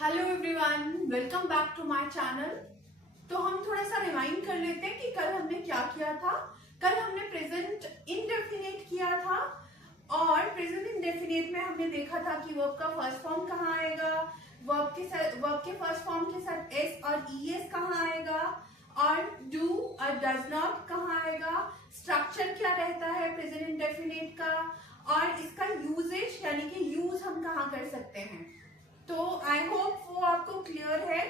Hello everyone, welcome back to my channel. तो हम थोड़ा सा रिवाइंड कर लेते हैं कि कल हमने क्या किया था। कल हमने प्रेजेंट इंडेफिनिट किया था और प्रेजेंट इंडेफिनिट में हमने देखा था कि वर्ब का फर्स्ट फॉर्म कहाँ आएगा, वर्ब के फर्स्ट फॉर्म के साथ एस और ईएस कहाँ आएगा और डू और डज नॉट कहाँ आएगा, स्ट्रक्चर क्या रहता है प्रेजेंट इंडेफिनिट का और इसका यूजेज यानी कि यूज हम कहाँ कर सकते हैं। तो आई होप वो आपको क्लियर है।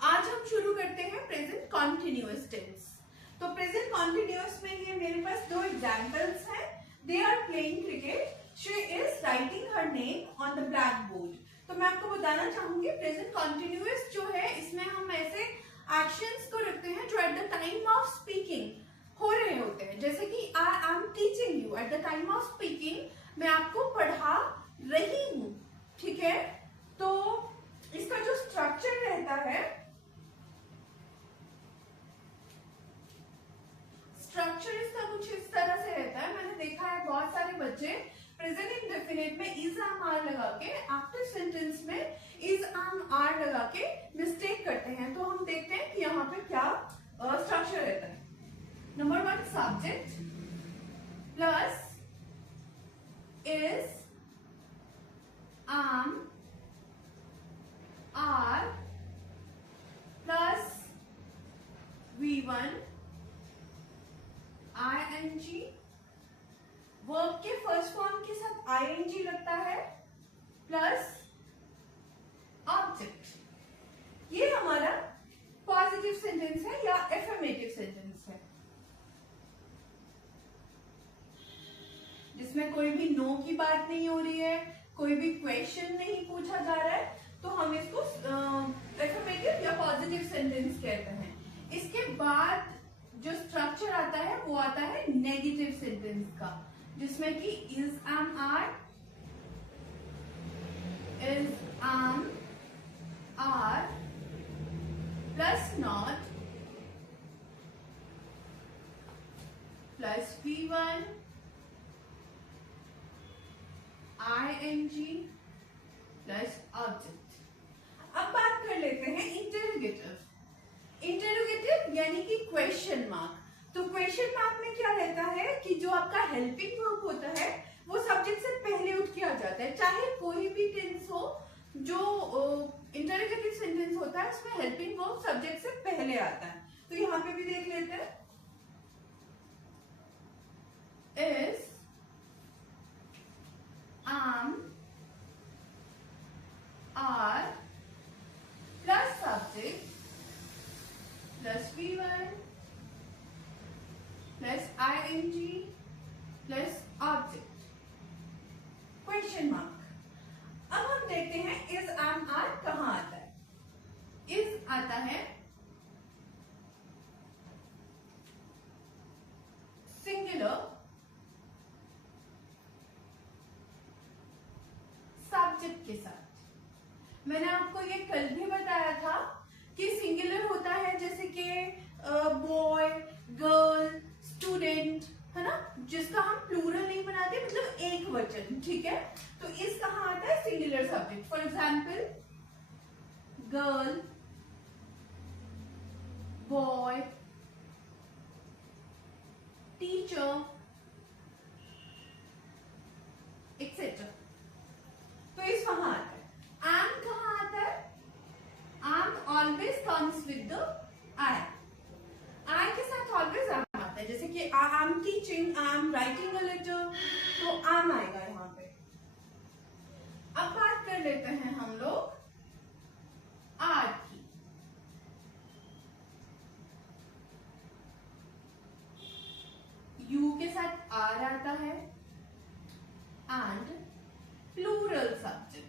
आज हम शुरू करते हैं प्रेजेंट कॉन्टिन्यूअस टेंस। तो प्रेजेंट कॉन्टिन्यूअस में ये मेरे पास दो एग्जांपल्स हैं। They are playing cricket, she is writing her name on the blackboard. तो मैं आपको बताना चाहूंगी प्रेजेंट कॉन्टिन्यूअस जो है इसमें हम ऐसे एक्शंस को रखते हैं जो at the time of speaking हो रहे होते हैं। जैसे कि I am teaching you, at the time of speaking मैं आपको पढ़ा रही हूं, ठीक है। तो इसका जो स्ट्रक्चर रहता है, स्ट्रक्चर इसका कुछ इस तरह से रहता है। मैंने देखा है बहुत सारे बच्चे प्रेजेंट इंडेफिनिट में इज एम आर लगा के आफ्टर सेंटेंस में इज एम आर लगा के मिस्टेक करते हैं। तो हम देखते हैं कि यहाँ पे क्या स्ट्रक्चर रहता है। Number one, subject plus is am are plus V1 ing, verb के फर्स्ट फॉर्म के साथ ing लगता है प्लस ऑब्जेक्ट। ये हमारा पॉजिटिव सेंटेंस है या एफर्मेटिव सेंटेंस है जिसमें कोई भी नो की बात नहीं हो रही है, कोई भी क्वेश्चन नहीं पूछा जा रहा है, तो हम इसको एफर्मेटिव या पॉजिटिव सेंटेंस कहते हैं। इसके बाद जो स्ट्रक्चर आता है वो आता है नेगेटिव सेंटेंस का, जिसमें कि is am are plus not plus V1 ing plus object. अब बात कर लेते हैं इंटेरोगेटिव। इंटेरोगेटिव यानी कि क्वेश्चन मार्क। तो क्वेश्चन मार्क में क्या रहता है कि जो आपका हेल्पिंग वर्ब होता है वो सब्जेक्ट से पहले उठ के आ जाता है। चाहे कोई भी टेंस हो, जो इंटेरोगेटिव सेंटेंस होता है उसमें हेल्पिंग वर्ब सब्जेक्ट से पहले आता है। तो यहाँ पे भी देख लेते हैं, is am are plus subject plus V1 plus ing plus object question mark. अब हम देखते हैं is am are कहाँ आता है। is आता है सिंगुलर सब्जेक्ट के साथ। मैंने आपको ये कल भी बताया था कि सिंगुलर होता है जैसे कि बॉय, गर्ल, स्टूडेंट, है ना, जिसका हम प्लूरल नहीं बनाते, मतलब एक वचन, ठीक है। तो इस कहाँ आता है singular subject. For example girl, boy, teacher etcetera. तो इस कहाँ आता है। एम कहाँ आता है। Am always comes with the I. I के साथ ऑलवेज एम आता है। जैसे कि I am teaching, I am writing a letter, तो एम आएगा यहाँ पे। अब बात कर लेते हैं हम लोग आर की। यू के साथ आर आता है एंड प्लूरल सब्जेक्ट।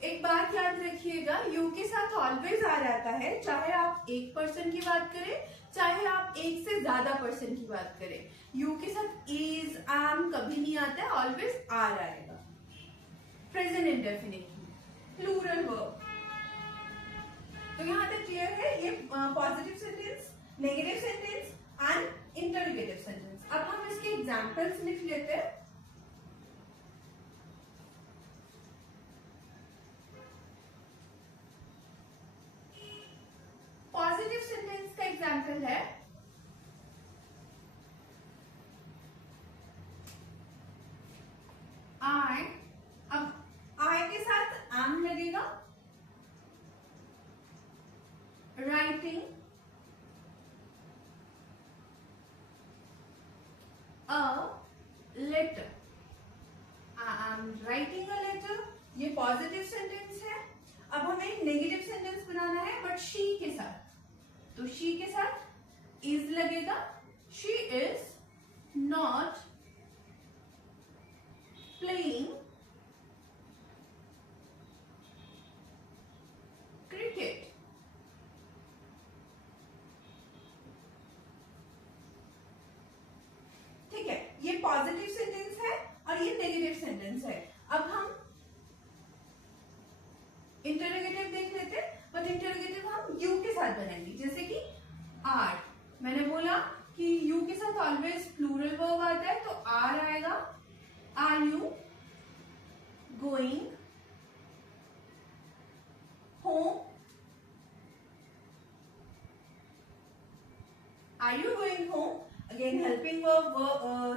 एक बात याद रखिएगा, यू के साथ ऑलवेज आ जाता है, चाहे आप एक पर्सन की बात करें, चाहे आप एक से ज्यादा पर्सन की बात करें। यू के साथ इज, एम कभी नहीं आता है, ऑलवेज आर आएगा। Present indefinite plural verb. तो यहाँ तक क्लियर है। ये positive sentence, negative sentence, and interrogative sentence. अब हम इसके एग्जाम्पल्स लिख लेते हैं। पॉजिटिव सेंटेंस का एग्जाम्पल है आई, अब आई के साथ एम लगेगा, writing a letter, I am writing a letter, ये पॉजिटिव सेंटेंस है। अब हमें नेगेटिव सेंटेंस बनाना है बट शी के साथ, तो शी के साथ इज लगेगा, she is not playing cricket. ठीक है, ये पॉजिटिव सेंटेंस है और ये नेगेटिव सेंटेंस है। अब हम इंटरोगेटिव देख लेते हैं, बट इंटरोगेटिव हम यू के साथ बनाएंगे, जैसे कि आर। मैंने बोला कि यू के साथ ऑलवेज प्लूरल वर्ब आता है, तो आर आएगा। Are you going home, are you going home, again helping verb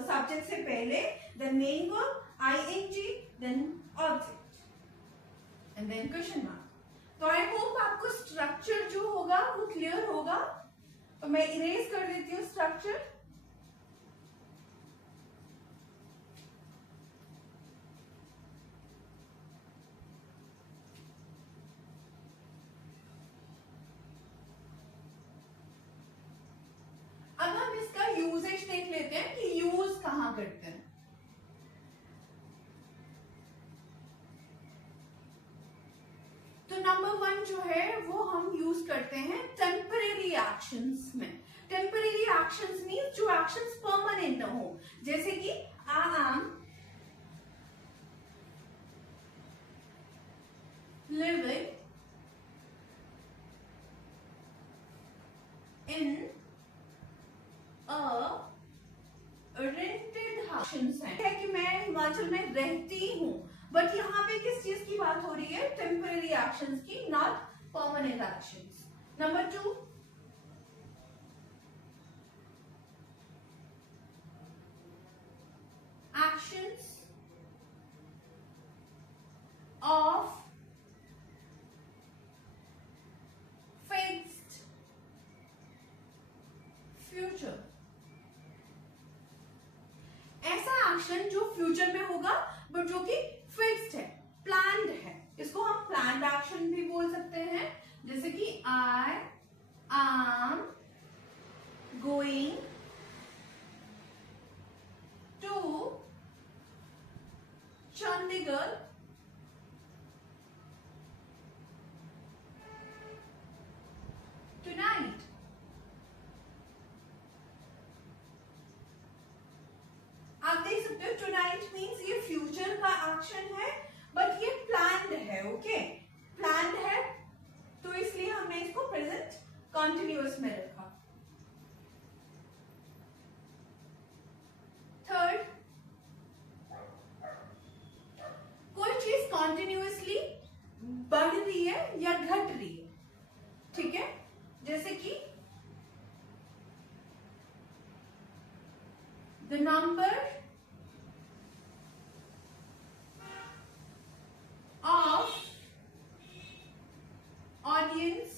subject से पहले, then main verb ING, then object and then question mark. तो आई होप आपको स्ट्रक्चर जो होगा वो क्लियर होगा। तो मैं इरेज कर देती हूँ स्ट्रक्चर। अब हम इसका यूजेज देख लेते हैं कि यूज कहां करते हैं। तो नंबर 1 जो है वो हम यूज करते हैं टेम्परेरी एक्शंस में। टेम्परेरी एक्शंस मीन्स जो एक्शंस परमानेंट न हो, जैसे कि I M living in rented house है कि मैं हिमाचल में रहती हूं, बट यहाँ पे किस चीज की बात हो रही है? टेम्परेरी एक्शंस की, not permanent actions. Number 2, actions of fixed future। ऐसा एक्शन जो फ्यूचर में होगा बट जो कि फिक्स्ड है, प्लान्ड है, इसको हम प्लान्ड एक्शन भी बोल सकते हैं। जैसे कि I am going to Chandigarh tonight. आप देख सकते हो टुनाइट मीन्स ये फ्यूचर का एक्शन है बट ये प्लान्ड है। ओके, प्लान्ड है तो इसलिए हमने इसको प्रेजेंट कॉन्टिन्यूअस में रखा। थर्ड, कोई चीज कॉन्टिन्यूअसली बढ़ रही है या घट रही है, ठीक है, जैसे कि the number of audience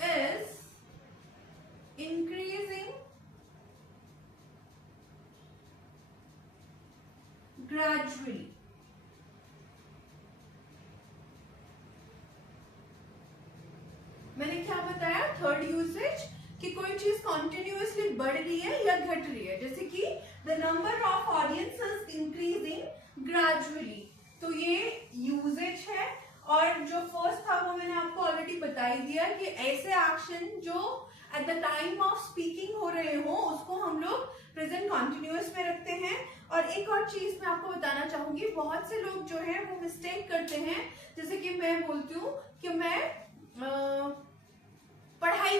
is increasing gradually। मैंने क्या बताया? थर्ड यूसेज कि कोई चीज कॉन्टिन्यूअसली बढ़ रही है या घट रही है, जैसे कि the number of audiences increasing gradually. तो ये यूजेज है। और जो फर्स्ट था वो मैंने आपको ऑलरेडी बता ही दिया कि ऐसे एक्शन जो at the time of speaking हो रहे हो उसको हम लोग प्रेजेंट कॉन्टिन्यूअस में रखते हैं। और एक और चीज मैं आपको बताना चाहूंगी, बहुत से लोग जो है वो मिस्टेक करते हैं, जैसे कि मैं बोलती हूँ कि मैं पढ़ाई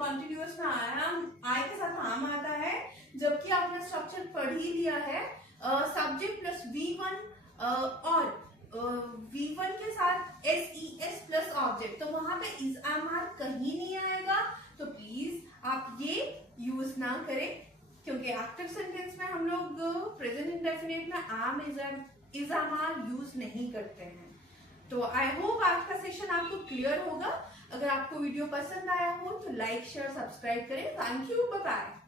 कॉन्टिन्यूअस में आय के साथ आम आता है, जबकि आपने स्ट्रक्चर पढ़ ही लिया है सब्जेक्ट प्लस V1 और V1 के साथ SES प्लस ऑब्जेक्ट, तो वहां पे इज एम आर कहीं नहीं आएगा। तो प्लीज आप ये यूज ना करें, क्योंकि एक्टिव सेंटेंस में हम लोग प्रेजेंट इंडेफिनिट में am is am are use नहीं करते हैं। तो आई होप आज का सेशन आपको क्लियर होगा। अगर आपको वीडियो पसंद आया हो तो लाइक शेयर सब्सक्राइब करें। Thank you, bye bye.